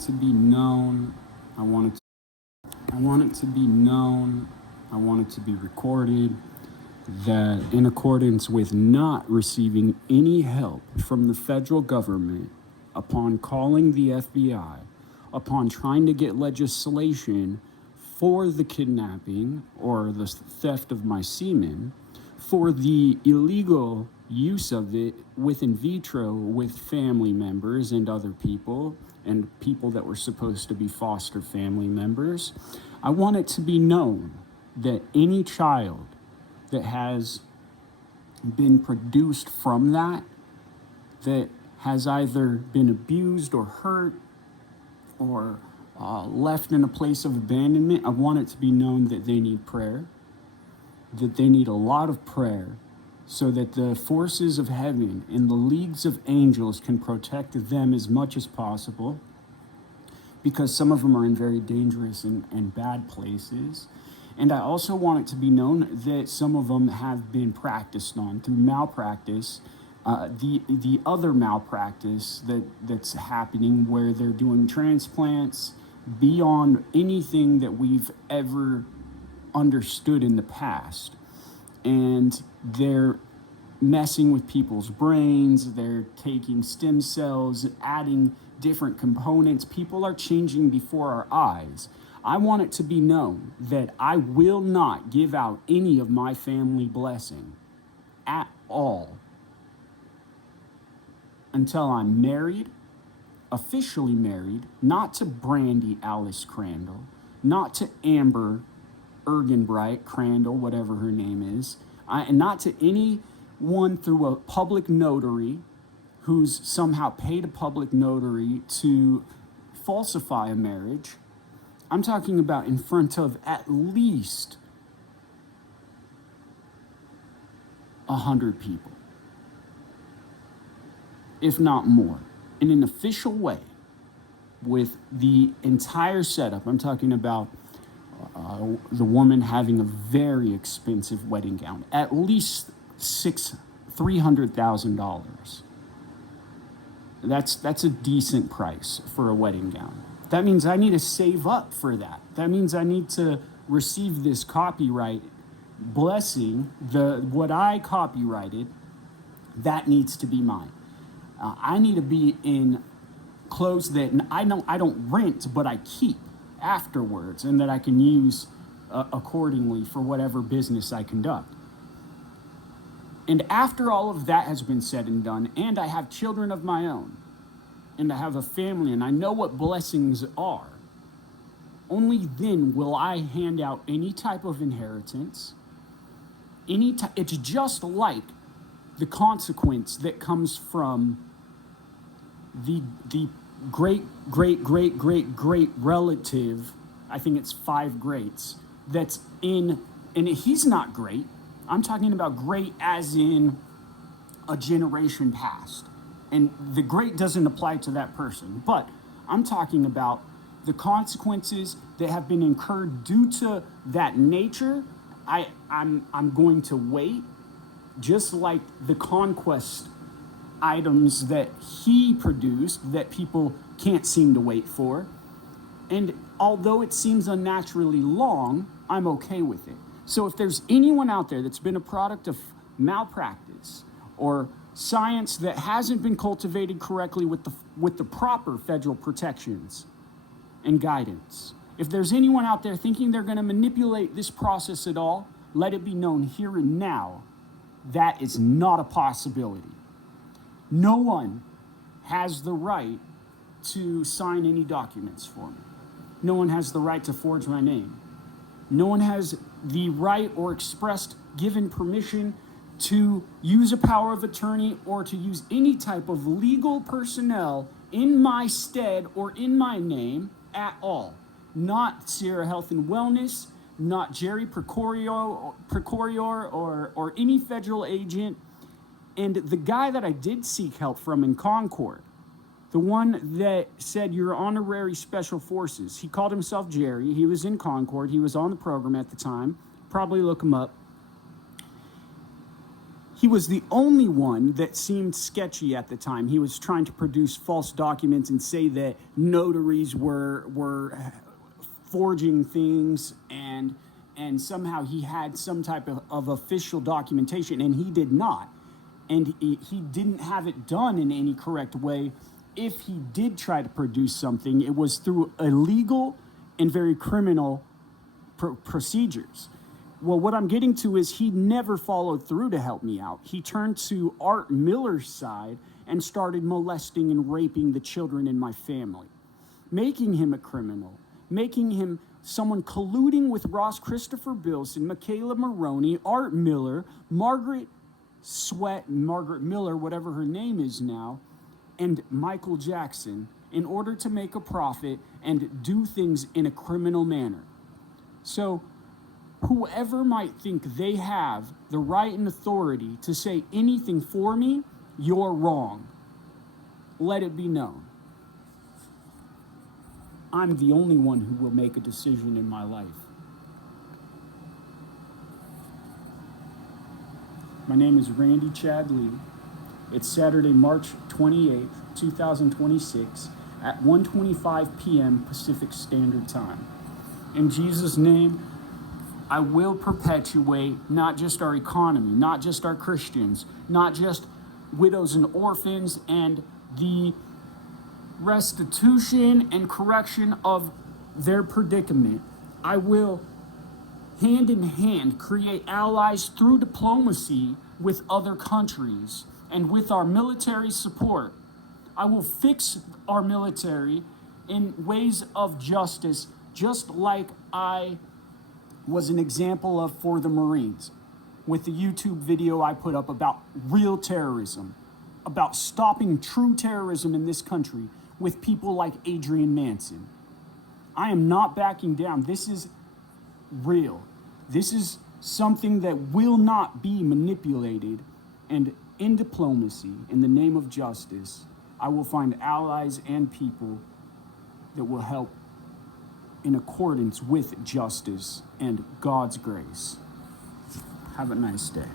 to be known. I want it. I want it to be known. I want it to be recorded that in accordance with not receiving any help from the federal government, upon calling the FBI, upon trying to get legislation for the kidnapping or the theft of my semen, for the illegal use of it with in vitro with family members and other people and people that were supposed to be foster family members, I want it to be known that any child that has been produced from that has either been abused or hurt or left in a place of abandonment, I want it to be known that they need prayer, that they need a lot of prayer, so that the forces of heaven and the leagues of angels can protect them as much as possible, because some of them are in very dangerous and bad places. And I also want it to be known that some of them have been practiced on through malpractice, the other malpractice that's happening where they're doing transplants beyond anything that we've ever understood in the past. And they're messing with people's brains, they're taking stem cells, adding different components. People are changing before our eyes. I want it to be known that I will not give out any of my family blessing at all until I'm married, officially married, not to Brandy Alice Crandall, not to Amber Ergenbright Crandall, whatever her name is, and not to anyone through a public notary who's somehow paid a public notary to falsify a marriage. I'm talking about in front of at least 100 people, if not more, in an official way, with the entire setup. I'm talking about the woman having a very expensive wedding gown, at least $300,000. That's a decent price for a wedding gown. That means I need to save up for that. That means I need to receive this copyright blessing. What I copyrighted, that needs to be mine. I need to be in clothes that I don't rent, but I keep afterwards, and that I can use accordingly for whatever business I conduct. And after all of that has been said and done, and I have children of my own, and I have a family, and I know what blessings are, only then will I hand out any type of inheritance. It's just like the consequence that comes from the great relative, I think it's 5 greats, that's in, and he's not great. I'm talking about great as in a generation past. And the great doesn't apply to that person. But I'm talking about the consequences that have been incurred due to that nature. I'm going to wait, just like the conquest items that he produced that people can't seem to wait for. And although it seems unnaturally long, I'm okay with it. So if there's anyone out there that's been a product of malpractice or science that hasn't been cultivated correctly with the proper federal protections and guidance, if there's anyone out there thinking they're going to manipulate this process at all, let it be known here and now that is not a possibility. No one has the right to sign any documents for me. No one has the right to forge my name. No one has the right or expressed given permission to use a power of attorney or to use any type of legal personnel in my stead or in my name at all. Not Sierra Health and Wellness, not Jerry Precorior or any federal agent. And the guy that I did seek help from in Concord, the one that said you're honorary special forces, he called himself Jerry. He was in Concord. He was on the program at the time. Probably look him up. he was the only one that seemed sketchy at the time. He was trying to produce false documents and say that notaries were forging things, and somehow he had some type of official documentation, and he did not. And he didn't have it done in any correct way. If he did try to produce something, it was through illegal and very criminal procedures. Well, what I'm getting to is he never followed through to help me out. He turned to Art Miller's side and started molesting and raping the children in my family, making him a criminal, making him someone colluding with Ross Christopher Bilson, Michaela Maroney, Art Miller, Margaret Miller, whatever her name is now, and Michael Jackson, in order to make a profit and do things in a criminal manner. So whoever might think they have the right and authority to say anything for me, you're wrong. Let it be known. I'm the only one who will make a decision in my life. My name is Randy Chadley. It's Saturday, March 28th, 2026 at 1:25 p.m. Pacific Standard Time. In Jesus' name, I will perpetuate not just our economy, not just our Christians, not just widows and orphans, and the restitution and correction of their predicament. I will hand in hand create allies through diplomacy with other countries and with our military support. I will fix our military in ways of justice, just like I was an example of for the Marines with the YouTube video I put up about real terrorism, about stopping true terrorism in this country with people like Adrian Manson. I am not backing down. This is real. This is something that will not be manipulated, and in diplomacy, in the name of justice, I will find allies and people that will help in accordance with justice and God's grace. Have a nice day.